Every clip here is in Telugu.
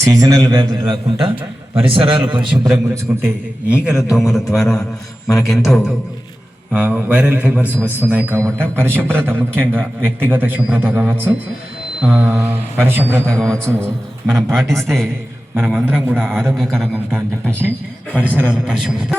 సీజనల్ వ్యాధులు రాకుండా పరిసరాలు పరిశుభ్రంగా ఉంచుకుంటే ఈగల దోమల ద్వారా మనకెంతో వైరల్ ఫీవర్స్ వస్తున్నాయి. కాబట్టి పరిశుభ్రత, ముఖ్యంగా వ్యక్తిగత శుభ్రత కావచ్చు, పరిశుభ్రత కావచ్చు, మనం పాటిస్తే మనం అందరం కూడా ఆరోగ్యకరంగా ఉంటామని చెప్పేసి పరిసరాలు పరిశుభ్రత.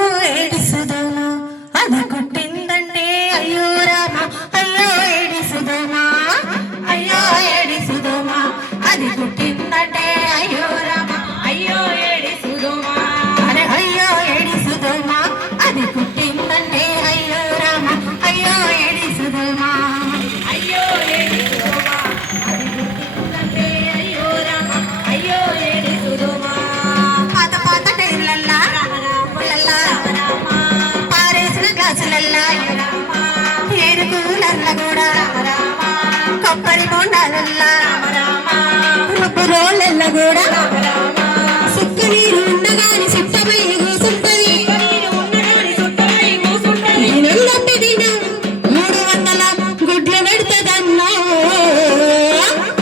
కొబ్బరి బొండాలల్లా రోళ్ళల్లా కూడా సుక్క నీరు ఉండగాని సుట్టమై కూసుంటది. 300 గుడ్లు పెడుతుందన్నా.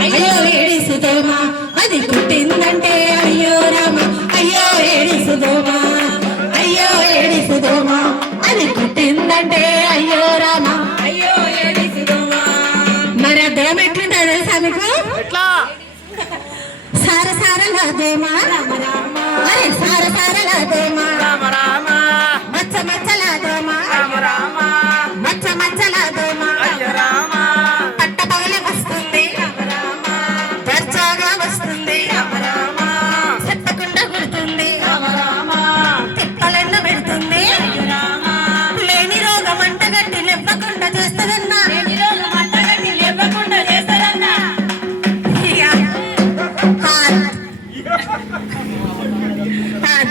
అయ్యో ఏడిసుదోమా అది కుట్టిందంటే అయ్యో రామ, అయ్యో ఏడిసుదోమా, అయ్యో ఏడిసుదోమా అది కుట్టిందంటే అయ్యో రామ, అయ్యో ఏడిసుదోమా. మరి ఆ దోమ ఎట్లుంటుందో తెలుసా మీకు? సార సారలా దోమా, అరే సార సారలా దోమా, మచ్చ మచ్చలా దోమా, మచ్చ మచ్చలా దోమా, పట్ట పగలే వస్తుంది, దర్జాగా వస్తుంది, చెప్పకుండా కొడుతుంది, తిప్పలెన్న పెడుతుంది, లేని రోగం అంటగట్టి లేవ్వకుండా చేస్తుందన్నా.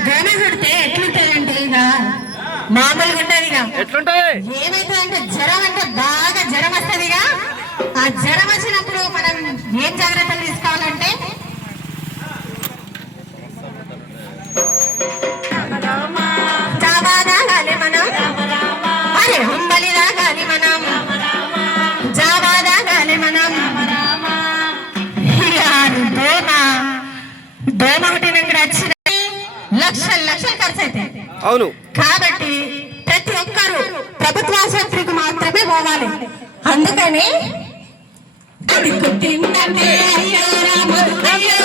దోమ కొడితే ఎట్లుంటాయంటే ఇక మామూలుగా ఉంటుంది. ఏమైతుంది అంటే జ్వరం, అంటే బాగా జ్వరం వస్తుంది. ఆ జ్వరం వచ్చినప్పుడు మనం ఏం జాగ్రత్తలు తీసుకోవాలంటే జావా తాగాలి మనం, అరే హుంబలి తాగాలి మనం, జావా తాగాలి మనం. దోమ ఒకటి వచ్చిన లక్షలు లక్షలు ఖర్చు అవుతాయి. అవును. కాబట్టి ప్రతి ఒక్కరు ప్రభుత్వ ఆసుపత్రికి మాత్రమే పోవాలి. అందుకని అది కుట్టిందంటే అయ్యో రామ, అయ్యో